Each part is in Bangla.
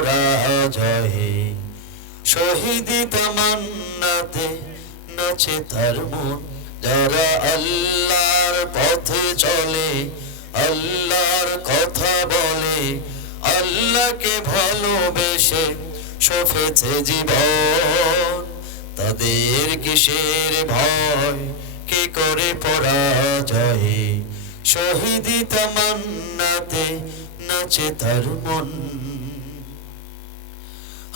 পরাজয়ে শহীদি তামান্নাতে নাচে তার মন যারা আল্লাহর পথে চলে আল্লাহর কথা বলে আল্লাহকে ভালোবেসে সফেছে জীবন তাদের কিসের ভয় কে করে পরাজয়ে শহীদি তামান্নাতে নাচে তার মন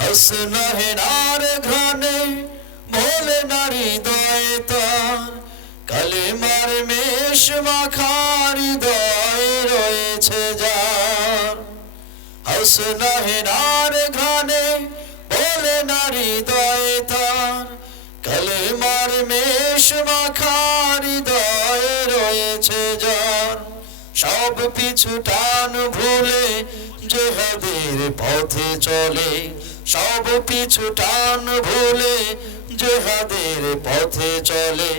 হাসনা হেনার ঘ্রাণে ভোলে নারী হৃদয়ে তার কালেমার মেষ মাখার হৃদয়ে রয়েছে যার হাসনা হেনার ঘ্রাণে ভোলে নারী হৃদয়ে তার কালেমার মেষ মাখার হৃদয়ে রয়েছে যার সব পিছু টান ভুলে জিহাদের পথে চলে সব পিছু টান ভুলে জিহাদের পথে চলে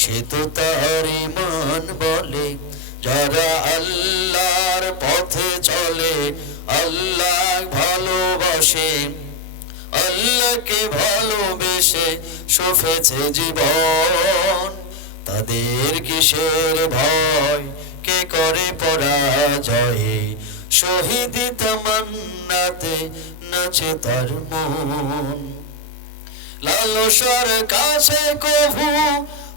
সে তো তার ঈমান বলে যারা আল্লাহর পথে চলে আল্লাহ ভালোবাসে আল্লাহকে ভালোবেসে সফেছে জীবন তাদের কিসের ভয় কে করে পরাজয়ে শহীদি তামান্নাতে নাচে তার মন লালসার কাছে কভু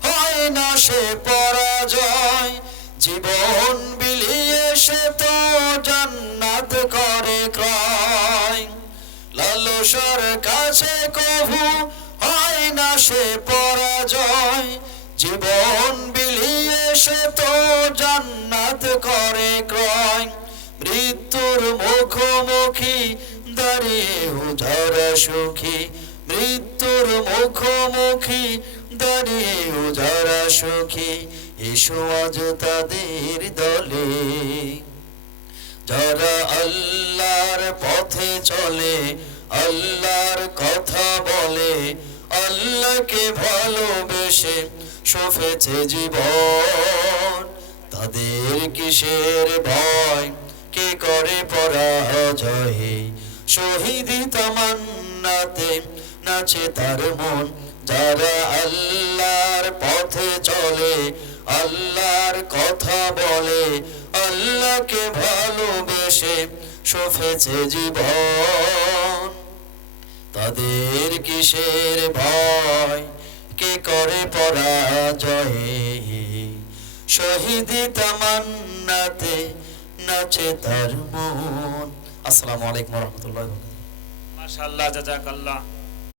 হয় না সে পরাজয় জীবন বিলিয়ে সে তো জান্নাত করে ক্রয় লালসার কাছে কভু হয় না সে পরাজয় জীবন বিলিয়ে সে তো জান্নাত করে ক্রয় মৃত্যুর মুখোমুখি দাঁড়িয়ে যারা সুখী মৃত্যুর মুখোমুখি দাঁড়িয়ে যারা সুখী এসো আজ তাদের দলে যারা আল্লাহর পথে চলে আল্লাহর কথা বলে আল্লাহকে ভালোবেসে সফেছে জীবন তাদের কিসের ভয় কে করে পরাজয়ে শহীদি তামান্নাতে নাচে তার মন যারা আল্লাহর পথে চলে আল্লাহর কথা বলে আল্লাহকে ভালোবেসে সফেছে জীবন তাদের কিসের ভয় কে করে পরাজয়ে শহীদি তামান্নাতে নাচে তার মন আসসালামু আলাইকুম ওয়া রাহমাতুল্লাহি ওয়া বারাকাতুহু মাশাআল্লাহ জাযাকাল্লাহ